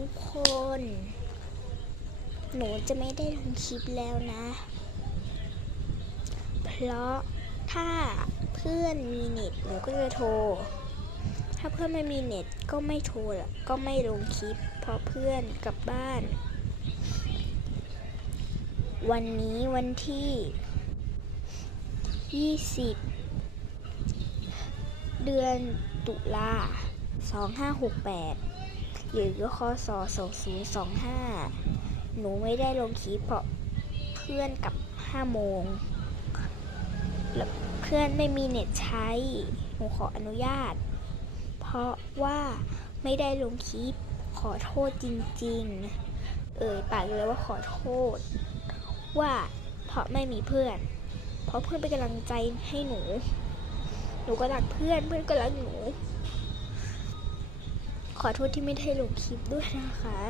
ทุกคน หนูจะไม่ได้ลงคลิปแล้วนะ เพราะถ้าเพื่อนมีเน็ตหนูก็จะโทร ถ้าเพื่อนไม่มีเน็ตก็ไม่โทรละก็ไม่ลงคลิป เพราะเพื่อนกลับบ้าน วันนี้วันที่ 20 เดือนตุลา2568 หรือคศ2025 หนูไม่ได้ลงคลิปเพราะเพื่อนกับ5โมงแล้วเพื่อนไม่มีเน็ตใช้ หนูขออนุญาต เพราะว่าไม่ได้ลงคลิป ขอโทษจริงๆ เอ่ยปากเลยว่าขอโทษ ว่าเพราะไม่มีเพื่อน เพราะเพื่อนเป็นกำลังใจให้หนู หนูก็รักเพื่อน เพื่อนก็รักหนู ขอโทษที่ไม่ได้ลงคลิปด้วยนะคะ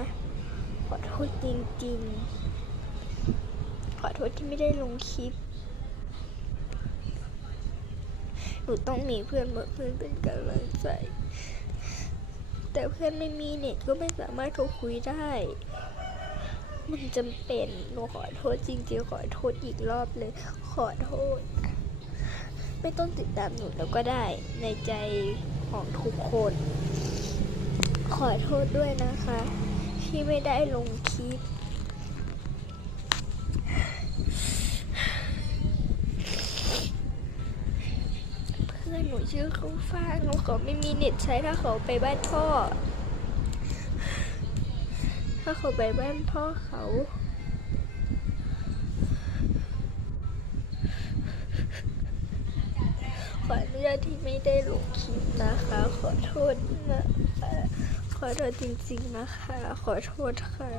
ขอโทษจริงๆ ขอโทษที่ไม่ได้ลงคลิป หนูต้องมีเพื่อนเมื่อเพื่อนเป็นกำลังใจแต่เพื่อนไม่มีเน็ตก็ไม่สามารถโทรคุยได้ มันจำเป็นหนูขอโทษจริงๆ ขอโทษอีกรอบเลย ขอโทษ ไม่ต้องติดตามหนูแล้วก็ได้ในใจของทุกคน ขอโทษด้วยนะคะ ที่ไม่ได้ลงคลิป เพื่อนหนูชื่อเขาฟ้างแล้วเขาไม่มีเน็ตใช้ถ้าเขาไปบ้านพ่อ ถ้าเขาไปบ้านพ่อเขาขออนุญาตที่ไม่ได้ลงคลิปนะคะ ขอโทษนะคะ ขอโทษจริงๆนะคะ ขอโทษค่ะ